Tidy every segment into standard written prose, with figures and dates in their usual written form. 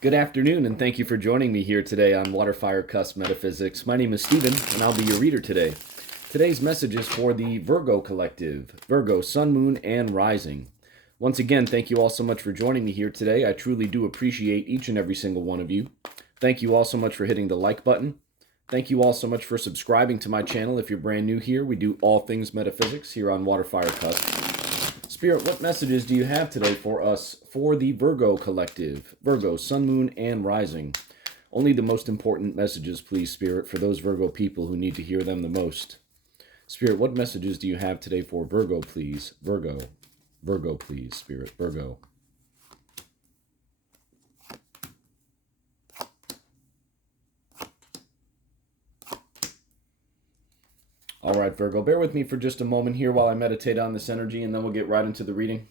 Good afternoon, and thank you for joining me here today on WaterFireCusp Metaphysics. My name is Stephen, and I'll be your reader today. Today's message is for the Virgo Collective, Virgo, Sun, Moon, and Rising. Once again, thank you all so much for joining me here today. I truly do appreciate each and every single one of you. Thank you all so much for hitting the like button. Thank you all so much for subscribing to my channel. If you're brand new here, we do all things metaphysics here on WaterFireCusp. Spirit, what messages do you have today for us for the Virgo Collective? Virgo, Sun, Moon, and Rising. Only the most important messages, please, Spirit, for those Virgo people who need to hear them the most. Spirit, what messages do you have today for Virgo, please? Virgo. Virgo, please, Spirit. Virgo. All right, Virgo, bear with me for just a moment here while I meditate on this energy, and then we'll get right into the reading.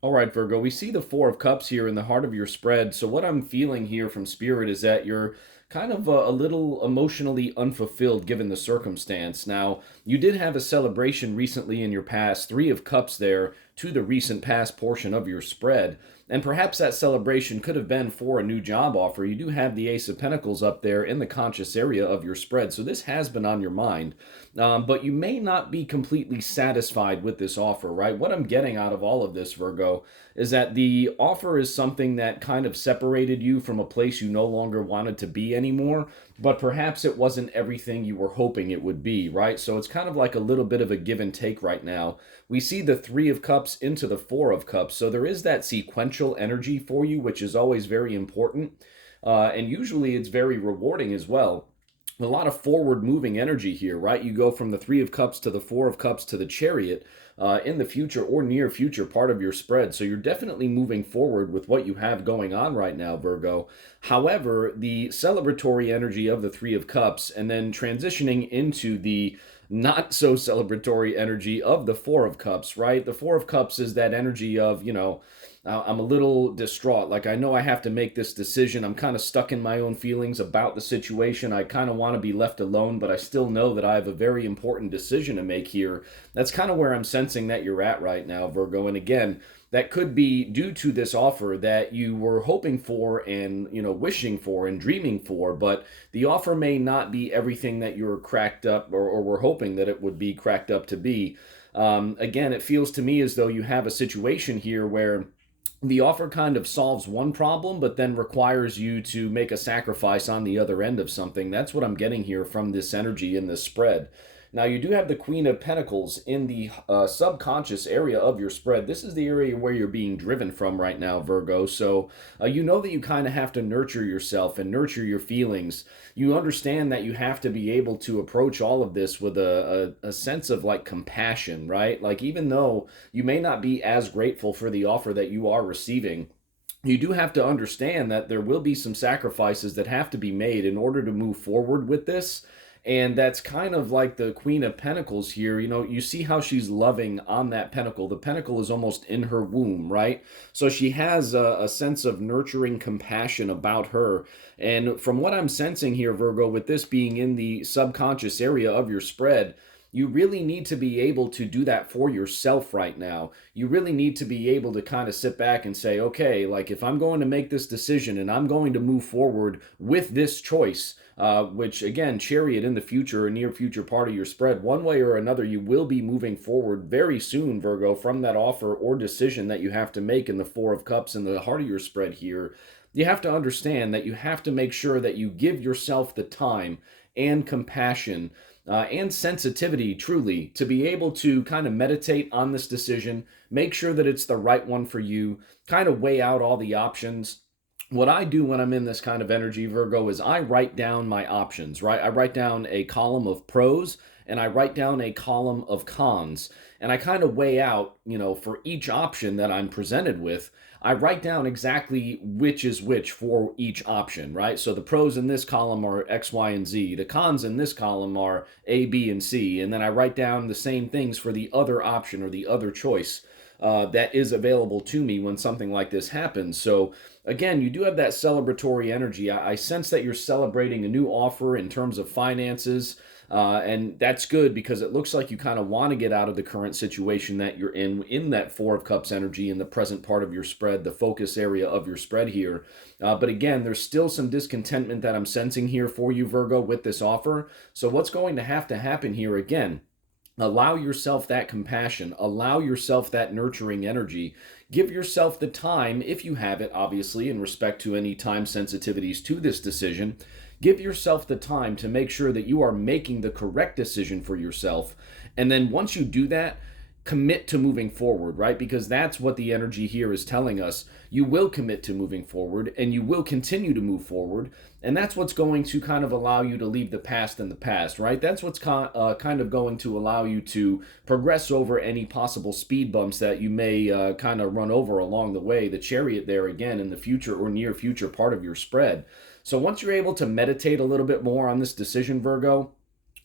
All right, Virgo, we see the Four of Cups here in the heart of your spread. So what I'm feeling here from Spirit is that you're kind of a little emotionally unfulfilled given the circumstance. Now, you did have a celebration recently in your past, Three of Cups there, to the recent past portion of your spread. And perhaps that celebration could have been for a new job offer. You do have the Ace of Pentacles up there in the conscious area of your spread, so this has been on your mind. But you may not be completely satisfied with this offer, right? What I'm getting out of all of this, Virgo, is that the offer is something that kind of separated you from a place you no longer wanted to be anymore, but perhaps it wasn't everything you were hoping it would be, right? So it's kind of like a little bit of a give and take right now. We see the Three of Cups into the Four of Cups, so there is that sequential energy for you, which is always very important, and usually it's very rewarding as well. A lot of forward moving energy here, right? You go from the Three of Cups to the Four of Cups to the Chariot in the future or near future part of your spread. So you're definitely moving forward with what you have going on right now, Virgo. However, the celebratory energy of the Three of Cups and then transitioning into the not so celebratory energy of the Four of Cups, right? The Four of Cups is that energy of, I'm a little distraught. Like, I know I have to make this decision. I'm kind of stuck in my own feelings about the situation. I kind of want to be left alone, but I still know that I have a very important decision to make here. That's kind of where I'm sensing that you're at right now, Virgo. And again, that could be due to this offer that you were hoping for and, wishing for and dreaming for, but the offer may not be everything that you're cracked up or were hoping that it would be cracked up to be. Again, it feels to me as though you have a situation here where the offer kind of solves one problem, but then requires you to make a sacrifice on the other end of something. That's what I'm getting here from this energy in this spread. Now, you do have the Queen of Pentacles in the subconscious area of your spread. This is the area where you're being driven from right now, Virgo. So you know that you kind of have to nurture yourself and nurture your feelings. You understand that you have to be able to approach all of this with a sense of like compassion, right? Like, even though you may not be as grateful for the offer that you are receiving, you do have to understand that there will be some sacrifices that have to be made in order to move forward with this. And that's kind of like the Queen of Pentacles here. You see how she's loving on that pentacle. The pentacle is almost in her womb, right? So she has a sense of nurturing compassion about her. And from what I'm sensing here, Virgo, with this being in the subconscious area of your spread, you really need to be able to do that for yourself right now. You really need to be able to kind of sit back and say, okay, like, if I'm going to make this decision and I'm going to move forward with this choice, which again, Chariot in the future or near future part of your spread, one way or another, you will be moving forward very soon, Virgo, from that offer or decision that you have to make in the Four of Cups in the heart of your spread here. You have to understand that you have to make sure that you give yourself the time and compassion and sensitivity, truly, to be able to kind of meditate on this decision, make sure that it's the right one for you, kind of weigh out all the options. What I do when I'm in this kind of energy, Virgo, is I write down my options, right? I write down a column of pros and I write down a column of cons. And I kind of weigh out, for each option that I'm presented with, I write down exactly which is which for each option, right? So the pros in this column are X, Y, and Z. The cons in this column are A, B, and C. And then I write down the same things for the other option or the other choice. that is available to me when something like this happens. So again, you do have that celebratory energy. I sense that you're celebrating a new offer in terms of finances. And that's good because it looks like you kind of want to get out of the current situation that you're in that Four of Cups energy in the present part of your spread, the focus area of your spread here. But again, there's still some discontentment that I'm sensing here for you, Virgo, with this offer. So what's going to have to happen here again? Allow yourself that compassion, allow yourself that nurturing energy. Give yourself the time, if you have it, obviously, in respect to any time sensitivities to this decision. Give yourself the time to make sure that you are making the correct decision for yourself. And then once you do that, commit to moving forward, right? Because that's what the energy here is telling us. You will commit to moving forward and you will continue to move forward. And that's what's going to kind of allow you to leave the past in the past, right? That's what's kind of going to allow you to progress over any possible speed bumps that you may kind of run over along the way. The chariot there again in the future or near future part of your spread. So once you're able to meditate a little bit more on this decision, Virgo,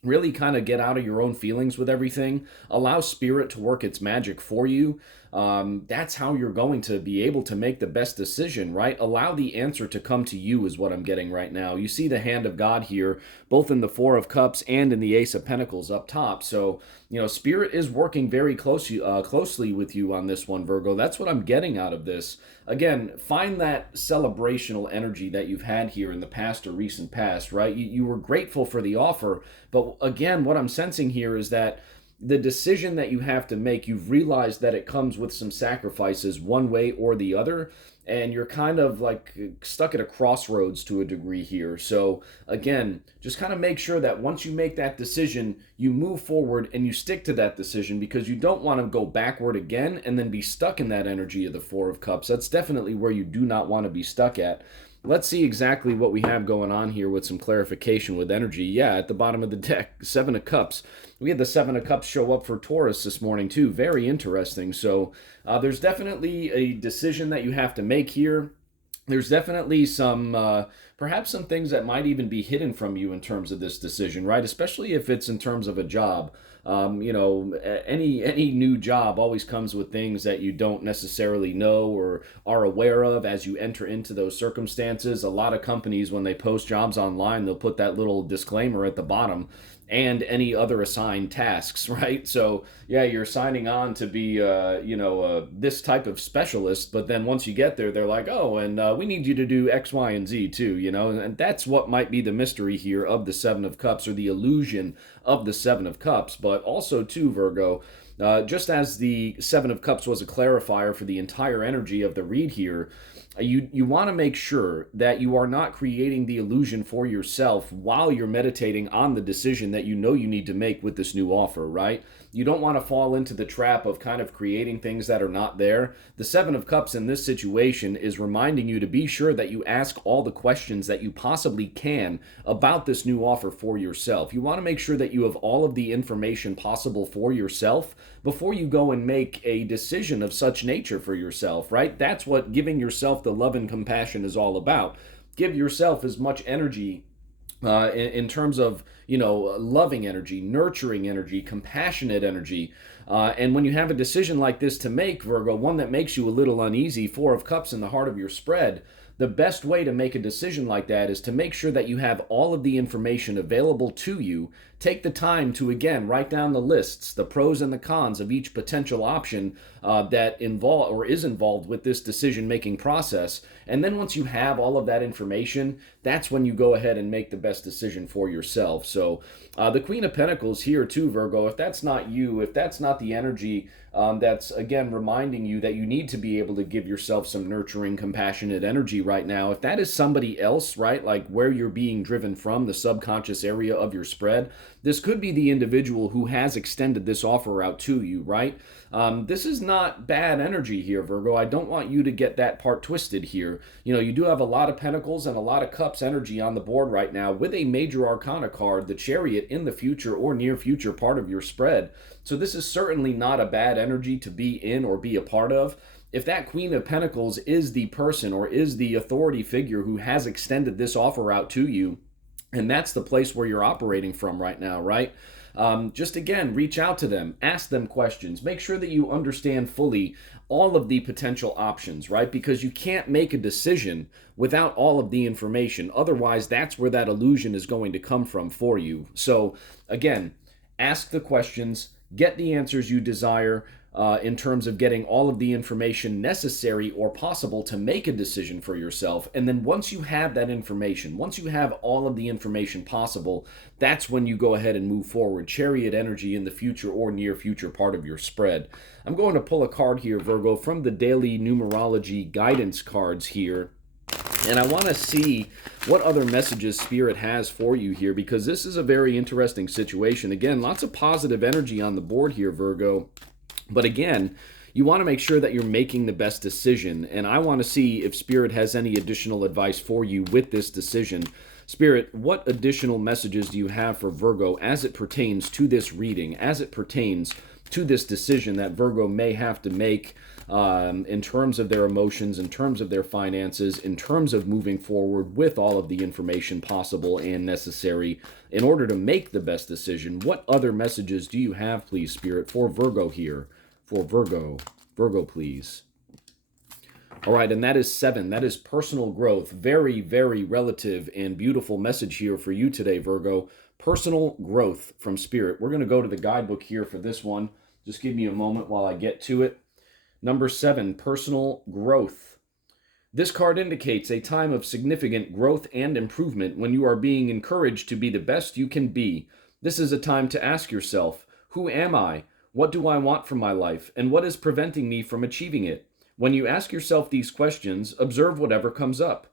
really kind of get out of your own feelings with everything, allow spirit to work its magic for you. That's how you're going to be able to make the best decision, right? Allow the answer to come to you is what I'm getting right now. You see the hand of God here, both in the Four of Cups and in the Ace of Pentacles up top. So, spirit is working very closely with you on this one, Virgo. That's what I'm getting out of this. Again, find that celebrational energy that you've had here in the past or recent past, right? You were grateful for the offer, but again, what I'm sensing here is that the decision that you have to make, you've realized that it comes with some sacrifices one way or the other, and you're kind of like stuck at a crossroads to a degree here. So again, just kind of make sure that once you make that decision, you move forward and you stick to that decision, because you don't want to go backward again and then be stuck in that energy of the Four of Cups. That's definitely where you do not want to be stuck at. Let's see exactly what we have going on here with some clarification with energy. Yeah, at the bottom of the deck, Seven of Cups. We had the Seven of Cups show up for Taurus this morning too. Very interesting. So there's definitely a decision that you have to make here. There's definitely some, perhaps some things that might even be hidden from you in terms of this decision, right? Especially if it's in terms of a job. Any new job always comes with things that you don't necessarily know or are aware of as you enter into those circumstances. A lot of companies, when they post jobs online, they'll put that little disclaimer at the bottom, and any other assigned tasks, right? So yeah, you're signing on to be, this type of specialist, but then once you get there, they're like, oh, and we need you to do X, Y, and Z too, and that's what might be the mystery here of the Seven of Cups, or the illusion of the Seven of Cups. But also too, Virgo, just as the Seven of Cups was a clarifier for the entire energy of the read here, you want to make sure that you are not creating the illusion for yourself while you're meditating on the decision that you need to make with this new offer, right? You don't want to fall into the trap of kind of creating things that are not there. The Seven of Cups in this situation is reminding you to be sure that you ask all the questions that you possibly can about this new offer for yourself. You want to make sure that you have all of the information possible for yourself before you go and make a decision of such nature for yourself, right? That's what giving yourself the love and compassion is all about. Give yourself as much energy in terms of, loving energy, nurturing energy, compassionate energy. And when you have a decision like this to make, Virgo, one that makes you a little uneasy, Four of Cups in the heart of your spread, the best way to make a decision like that is to make sure that you have all of the information available to you. Take the time to, again, write down the lists, the pros and the cons of each potential option that involve or is involved with this decision-making process. And then once you have all of that information, that's when you go ahead and make the best decision for yourself. So the Queen of Pentacles here too, Virgo, if that's not you, if that's not the energy that's, again, reminding you that you need to be able to give yourself some nurturing, compassionate energy right now, if that is somebody else, right, like where you're being driven from, the subconscious area of your spread, this could be the individual who has extended this offer out to you, right? This is not bad energy here, Virgo. I don't want you to get that part twisted here. You do have a lot of Pentacles and a lot of Cups energy on the board right now with a major arcana card, the Chariot, in the future or near future part of your spread. So this is certainly not a bad energy to be in or be a part of. If that Queen of Pentacles is the person or is the authority figure who has extended this offer out to you, And that's the place where you're operating from right now, right? Just again, reach out to them, ask them questions, make sure that you understand fully all of the potential options, right? Because you can't make a decision without all of the information. Otherwise, that's where that illusion is going to come from for you. So, again, ask the questions, get the answers you desire, in terms of getting all of the information necessary or possible to make a decision for yourself. And then once you have that information, once you have all of the information possible, that's when you go ahead and move forward. Chariot energy in the future or near future part of your spread. I'm going to pull a card here, Virgo, from the daily numerology guidance cards here. And I want to see what other messages Spirit has for you here, because this is a very interesting situation. Again, lots of positive energy on the board here, Virgo. But again, you want to make sure that you're making the best decision. And I want to see if Spirit has any additional advice for you with this decision. Spirit, what additional messages do you have for Virgo as it pertains to this reading, as it pertains to this decision that Virgo may have to make in terms of their emotions, in terms of their finances, in terms of moving forward with all of the information possible and necessary in order to make the best decision? What other messages do you have, please, Spirit, for Virgo here? For Virgo. Virgo, please. All right, and that is 7. That is personal growth. Very, very relative and beautiful message here for you today, Virgo. Personal growth from Spirit. We're going to go to the guidebook here for this one. Just give me a moment while I get to it. Number 7, personal growth. This card indicates a time of significant growth and improvement when you are being encouraged to be the best you can be. This is a time to ask yourself, who am I? What do I want from my life? And what is preventing me from achieving it? When you ask yourself these questions, observe whatever comes up.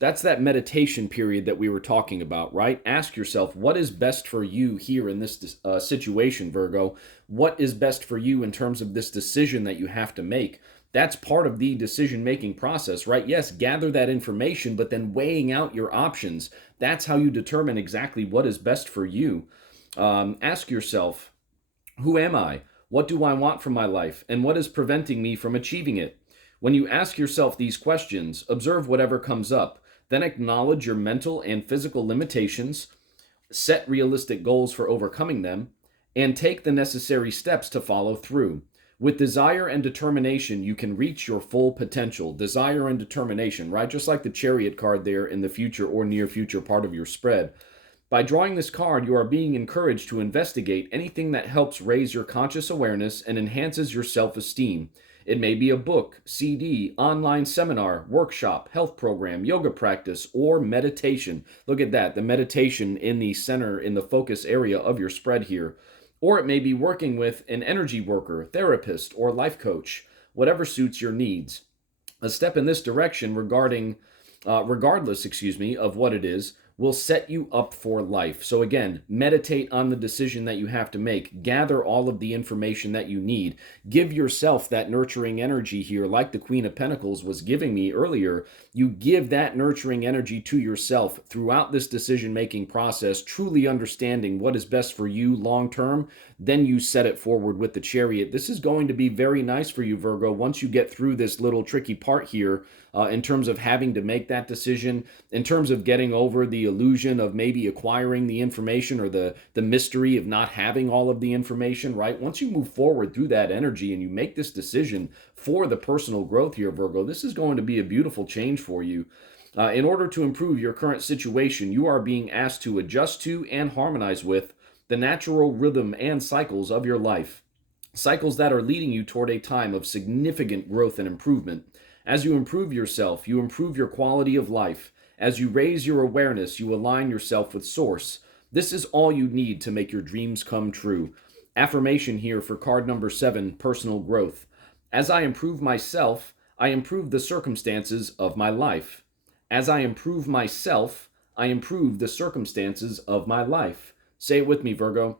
That's that meditation period that we were talking about, right? Ask yourself, what is best for you here in this situation, Virgo? What is best for you in terms of this decision that you have to make? That's part of the decision-making process, right? Yes, gather that information, but then weighing out your options. That's how you determine exactly what is best for you. Ask yourself, who am I? What do I want from my life? And what is preventing me from achieving it? When you ask yourself these questions, observe whatever comes up. Then acknowledge your mental and physical limitations, set realistic goals for overcoming them, and take the necessary steps to follow through. With desire and determination, you can reach your full potential. Desire and determination, right? Just like the Chariot card there in the future or near future part of your spread. By drawing this card, you are being encouraged to investigate anything that helps raise your conscious awareness and enhances your self-esteem. It may be a book, CD, online seminar, workshop, health program, yoga practice, or meditation. Look at that, the meditation in the center, in the focus area of your spread here. Or it may be working with an energy worker, therapist, or life coach, whatever suits your needs. A step in this direction regardless of what it is, will set you up for life. So again, meditate on the decision that you have to make. Gather all of the information that you need. Give yourself that nurturing energy here, like the Queen of Pentacles was giving me earlier. You give that nurturing energy to yourself throughout this decision-making process, truly understanding what is best for you long-term. Then you set it forward with the Chariot. This is going to be very nice for you, Virgo, once you get through this little tricky part here in terms of having to make that decision, in terms of getting over the illusion of maybe acquiring the information or the mystery of not having all of the information, right? Once you move forward through that energy and you make this decision for the personal growth here, Virgo, this is going to be a beautiful change for you. In order to improve your current situation, you are being asked to adjust to and harmonize with the natural rhythm and cycles of your life. Cycles that are leading you toward a time of significant growth and improvement. As you improve yourself, you improve your quality of life. As you raise your awareness, you align yourself with Source. This is all you need to make your dreams come true. Affirmation here for card number 7, personal growth. As I improve myself, I improve the circumstances of my life. As I improve myself, I improve the circumstances of my life. Say it with me, Virgo.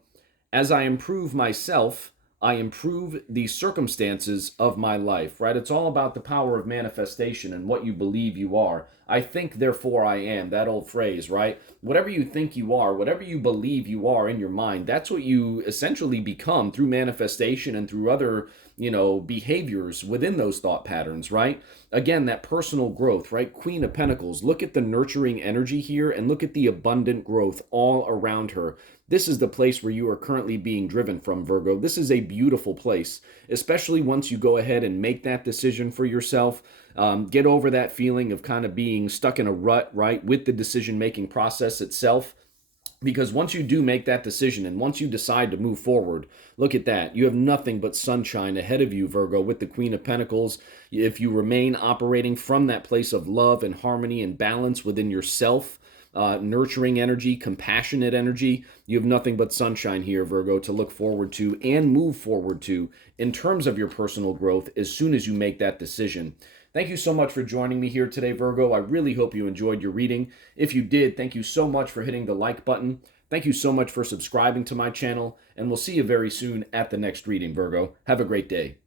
As I improve myself, I improve the circumstances of my life, right? It's all about the power of manifestation and what you believe you are. I think, therefore I am. That old phrase, right? Whatever you think you are, whatever you believe you are in your mind, that's what you essentially become through manifestation and through other, behaviors within those thought patterns, right? Again, that personal growth, right? Queen of Pentacles. Look at the nurturing energy here and look at the abundant growth all around her. This is the place where you are currently being driven from, Virgo. This is a beautiful place, especially once you go ahead and make that decision for yourself. Get over that feeling of kind of being stuck in a rut, right, with the decision making process itself. Because once you do make that decision and once you decide to move forward, look at that. You have nothing but sunshine ahead of you, Virgo, with the Queen of Pentacles. If you remain operating from that place of love and harmony and balance within yourself, nurturing energy, compassionate energy, you have nothing but sunshine here, Virgo, to look forward to and move forward to in terms of your personal growth as soon as you make that decision. Thank you so much for joining me here today, Virgo. I really hope you enjoyed your reading. If you did, thank you so much for hitting the like button. Thank you so much for subscribing to my channel, and we'll see you very soon at the next reading, Virgo. Have a great day.